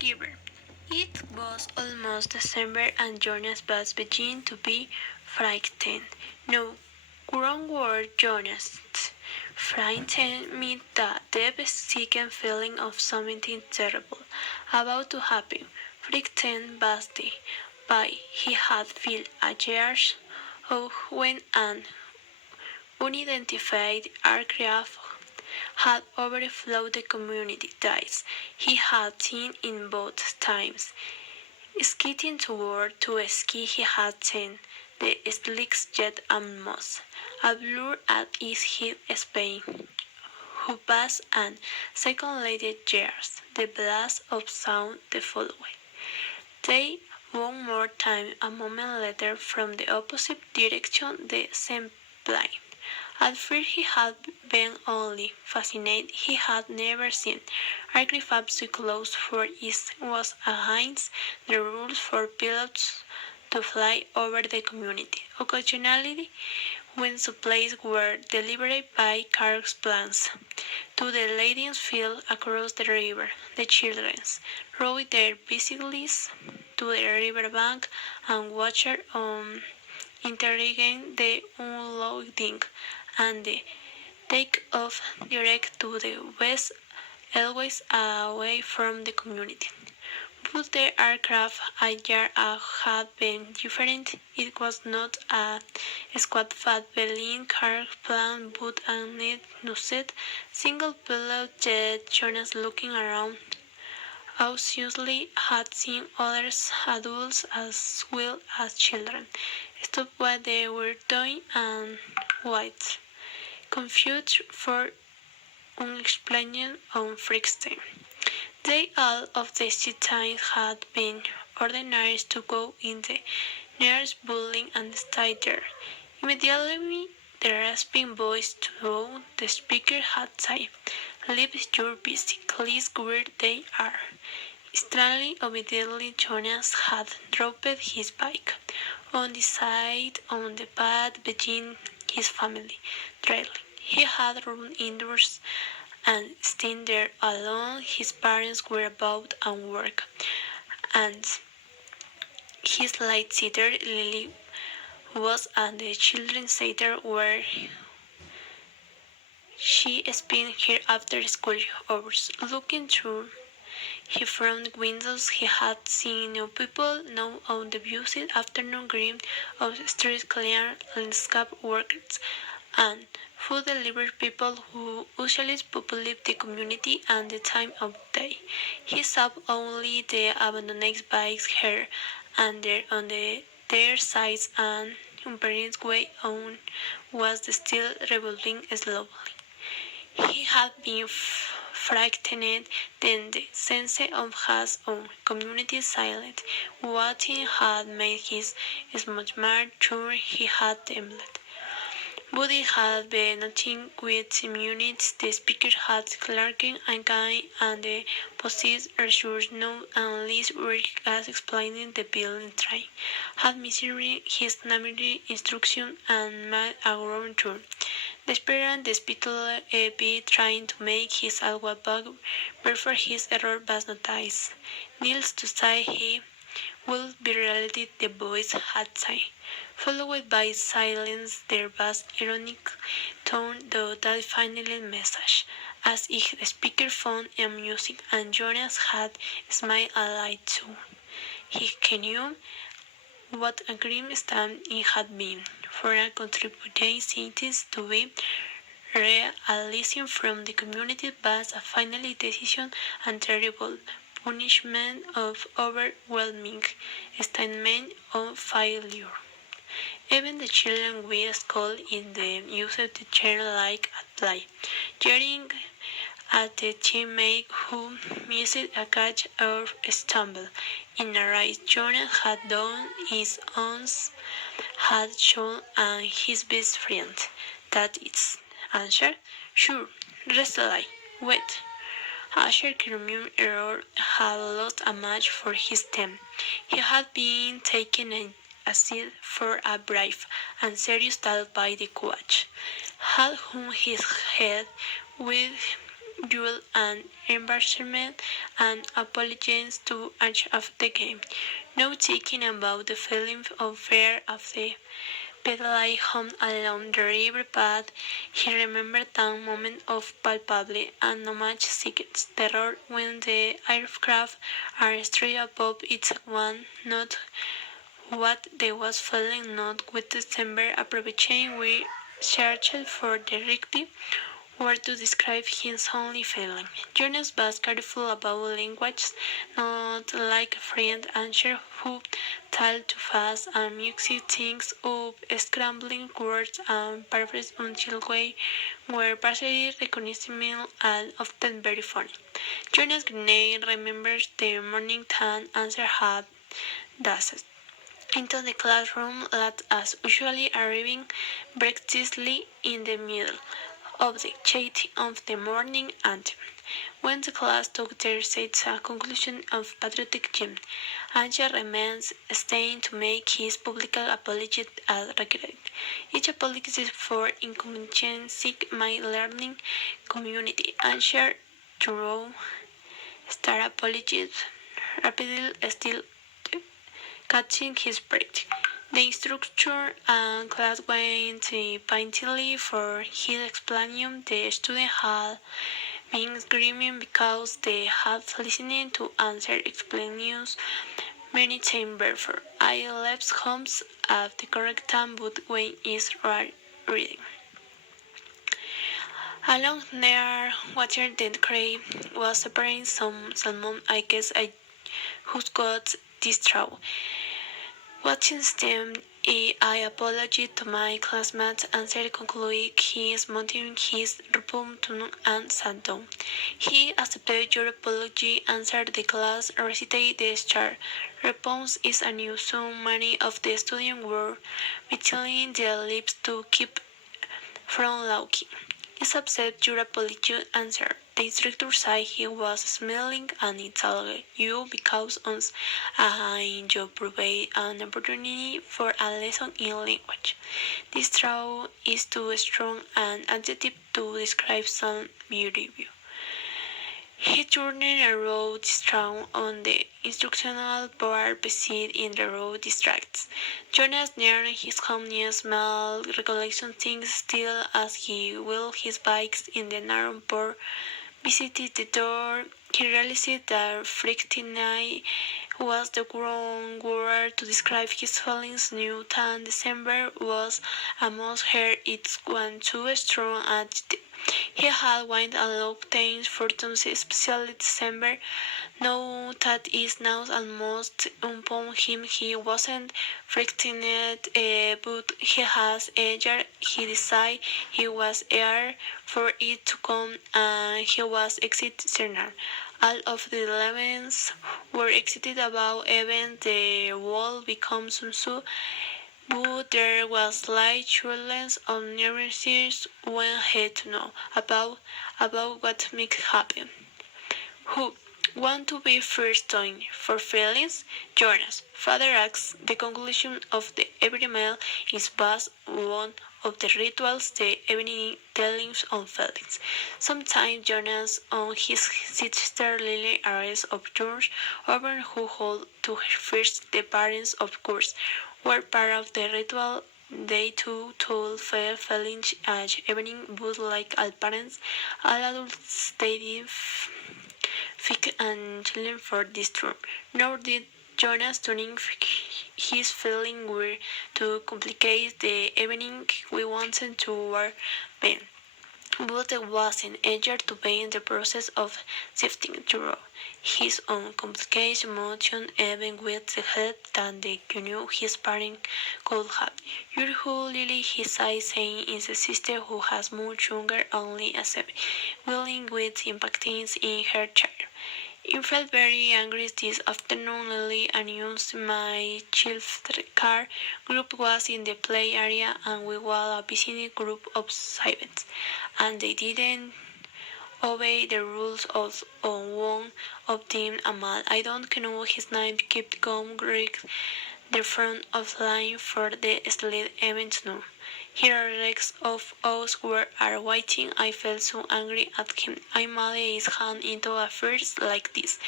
giver. It was almost December and Jonas was beginning to be frightened. No, wrong word, Jonas. Frightened meant the deep-seeking feeling of something terrible about to happen. Frightened was the by he had felt a years ago when an unidentified aircraft had overflowed the community dice he had seen in both times. Skidding toward to ski he had seen the slicks jet and moss, a blur at its head Spain, who passed and second later years, the blast of sound the following. They one more time a moment later from the opposite direction the same plane. At first he had been only fascinated. He had never seen aircraft so close, for it was against the rules for pilots to fly over the community. Occasionally, when supplies were delivered by cargo planes to the ladies' field across the river, the children rode their bicycles to the river bank and watched on interrogating the unloading and the take-off direct to the west, always away from the community. But the aircraft a year had been different. It was not a squad fat Berlin car plane but a net-nosed single-pilot jet. Jonas, looking around, obviously had seen others, adults as well as children, stop what they were doing and white, confused for unexplained on Frickstein. They all of the citizens had been ordered to go in the nearest building and stay there. Immediately the rasping voice through the speaker had said, "Leave your bicycles where they are." Strangely obediently Jonas had dropped his bike on the side on the path between his family, trailing. He had run indoors and staying there alone. His parents were about and work, and his light sister Lily was at the children's center where she spent her after school hours. Looking through his front windows, he had seen no people, no on the beautiful afternoon green of street clear landscape workers and food delivery people who usually populate the community and the time of day. He saw only the abandoned bikes here and there on their sides, and Umber's way on was the still revolving slowly. He had been frightened, then the sense of his own community silent. Waiting had made his much more sure he had trembled. But it had been nothing with minutes. The speaker had Clarkin and Guy and the possessed reassured no and least work as explaining the building train. Had misery his namely instruction and made a grown turn. Desperate, the spittle be trying to make his alwa back, wherefore his error was noticed. Needless to say, he will be related, the voice had said, followed by silence. There was ironic tone though that final message, as if the speaker found amusing, and Jonas had smiled a light too. He knew what a grim stand it had been for a contributing scientist to be realizing from the community was a final decision and terrible punishment of overwhelming statement of failure. Even the children we school in the use of the chair like at play, jeering at the teammate who missed a catch or stumbled in a race Jonas had done his own had shown and his best friend. That is answer. Sure, wrestle. Wait. Asher Kirmum Error had lost a match for his team. He had been taken a seat for a brave and serious battle by the coach, had hung his head with Yule and embarrassment and apologized to each of the game. No thinking about the feeling of fear of the pedalay home along the river path, he remembered that moment of palpable and no much secret terror when the aircraft are straight above its one, not what they was feeling not with December approaching we searched for the right word to describe his only feeling. Jonas was careful about language, not like a friend answer who talked too fast and mixed things up, scrambling words and paraphrase until we were partially recognizable and often very funny. Jonas Grenade remembers the morning tan answer had dashed into the classroom late as usually arriving breathlessly in the middle of the chanting of the morning anthem. When the class took their seats at conclusion of patriotic hymn, Angel remains staying to make his public apology as regret. Each apology for inconveniencing my learning community. Angel through star apologies rapidly still catching his breath. The instructor and class went painfully for his explanation. The student had been screaming because they had listened to answer explanations many times before. I left home at the correct time, but when is reading. Along near water the crane was separating some salmon. I guess I who got distraught. Watching them, I apologized to my classmates and said concluding his mounting his repugnance and sat down. He accepted your apology, answered the class, recited the chart. Response is a new so many of the students were biting their lips to keep from laughing. Is upset your apology answer. The instructor said he was smiling and insulted you because us you provide an opportunity for a lesson in language. This thought is too strong an adjective to describe some beauty. He turned around strong on the instructional board beside in the road distracts. Jonas near his home near small recollection things still as he wheeled his bikes in the narrow port visited the door. He realized that Frictini was the wrong word to describe his feelings. New than December was amongst her its one too strong adjective. He had wine and long things fortunes, especially December. Now that is now almost upon him. He wasn't frightened, but he has eager. He decided he was eager for it to come, and he was excited. All of the 11s were excited about even the world becomes so, but there was slight shortness of nervousness when he to know about what might happen. Who want to be first on for feelings? Jonas. Father asks the conclusion of the every meal is but one of the rituals the evening tellings on feelings. Sometimes Jonas and his sister Lily arrests of George over who hold to first the parents of course were part of the ritual. They too told fair feelings at evening but like all parents, all adults stated Fick and chilling for this term, nor did Jonas turning his feeling weird to complicate the evening we wanted to were Ben. But it wasn't eager to be in the process of sifting through his own complicated emotion even with the help that they knew his parents could have. You're who Lily his eyes saying is a sister who has much younger only a 7, willing with impacting in her child. I felt very angry this afternoon. Lily announced my car group was in the play area and we were a visiting group of 7, and they didn't obey the rules of on one of them. Amal, I don't know his name, kept going Greg the front of line for the sled event now. Here legs of us were are waiting. I felt so angry at him. I made his hand into a fist like this.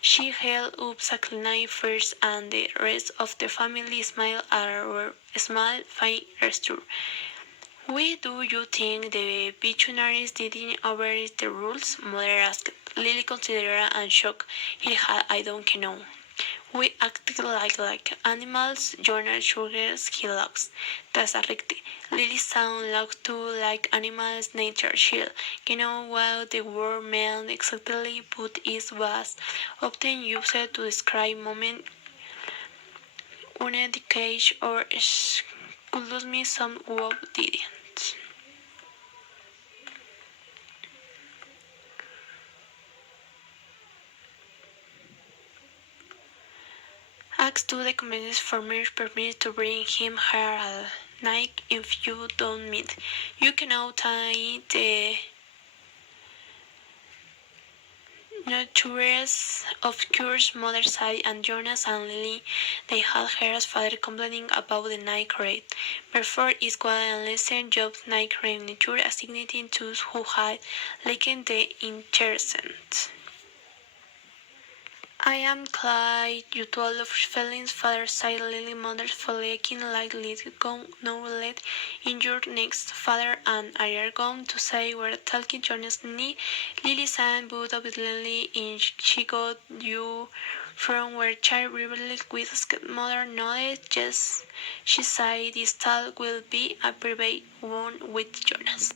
She held up Jacqueline first, and the rest of the family smiled at our small, fine gesture. Why do you think the missionaries didn't obey the rules? Mother asked. Lily considered and shook her head. I don't know. We acted like animals. Jonas shrugs his locks. That's richtig. Lily sound like too like animals nature shield. You know what the word meant exactly, but it was often used to describe moment uneducated or excuse me some word didn't. Ask to the community farmers permit to bring him her a night if you don't meet. You can now tie the nurturers of Kurt's mother's side and Jonas and Lily. They had heard his father complaining about the night crate. Therefore, it's quite and listen jobs night crate nature assigned to who had laken the interessant. I am glad you told of feelings father side Lily mother for looking like little go no let in your next father and I are going to say we're talking honestly. Lily sang but obviously in she got you from where child rebelled with mother nodded yes she said this talk will be a private one with Jonas.